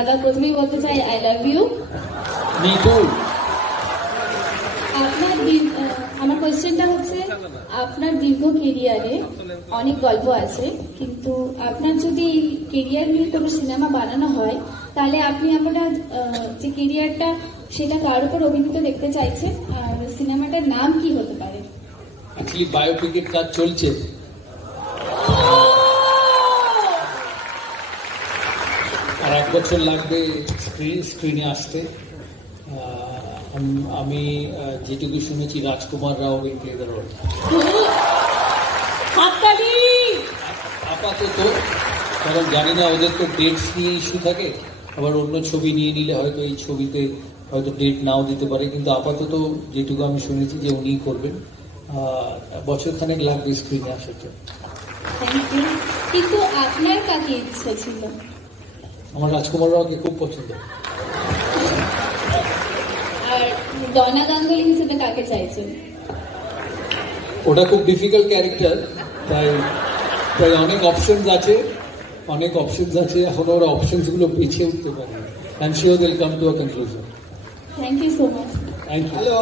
দাদা প্রথমেই বলতে চাই I love you me too আপনার আমার কোয়েশ্চেনটা হচ্ছে আপনার দীর্ঘ কেরিয়ারে অনেক গল্প আছে কিন্তু আপনার যদি কেরিয়ার নিয়ে কোনো সিনেমা বানানো হয় তাহলে আপনি আপনার যে কেরিয়ারটা সেটা কার উপর অভিনীত দেখতে চাইছেন? আর সিনেমাটার নাম কি হতে পারে? অ্যাকচুয়ালি বায়োপিকের কাজ চলছে আর এক বছর লাগবে স্ক্রিন স্ক্রিনে আসতে। আমি যেটুকু শুনেছি রাজকুমার রাও হাততালি! আপাতত কারণ জানি না ওদের তো ডেটস নিয়ে ইস্যু থাকে। আবার অন্য ছবি নিয়ে নিলে হয়তো এই ছবিতে হয়তো ডেট নাও দিতে পারে কিন্তু আপাতত যেটুকু আমি শুনেছি যে উনিই করবেন। বছর খানেক লাগবে স্ক্রিনে আসার জন্য। কিন্তু আপনার কাকে ইচ্ছে ছিল? আমার রাজকুমার রাওকে খুব পছন্দ। আর দনা গাঙ্গুলি হিসেবে কাকে চাইছেন? ওটা খুব ডিফিকাল্ট ক্যারেক্টার তাই তাই অনেক অপশনস আছে অনেক অপশনস আছে এখন ওরা অপশনসগুলো পিছিয়ে উঠতে পারে I am sure this'll come to a conclusion thank you so much thank you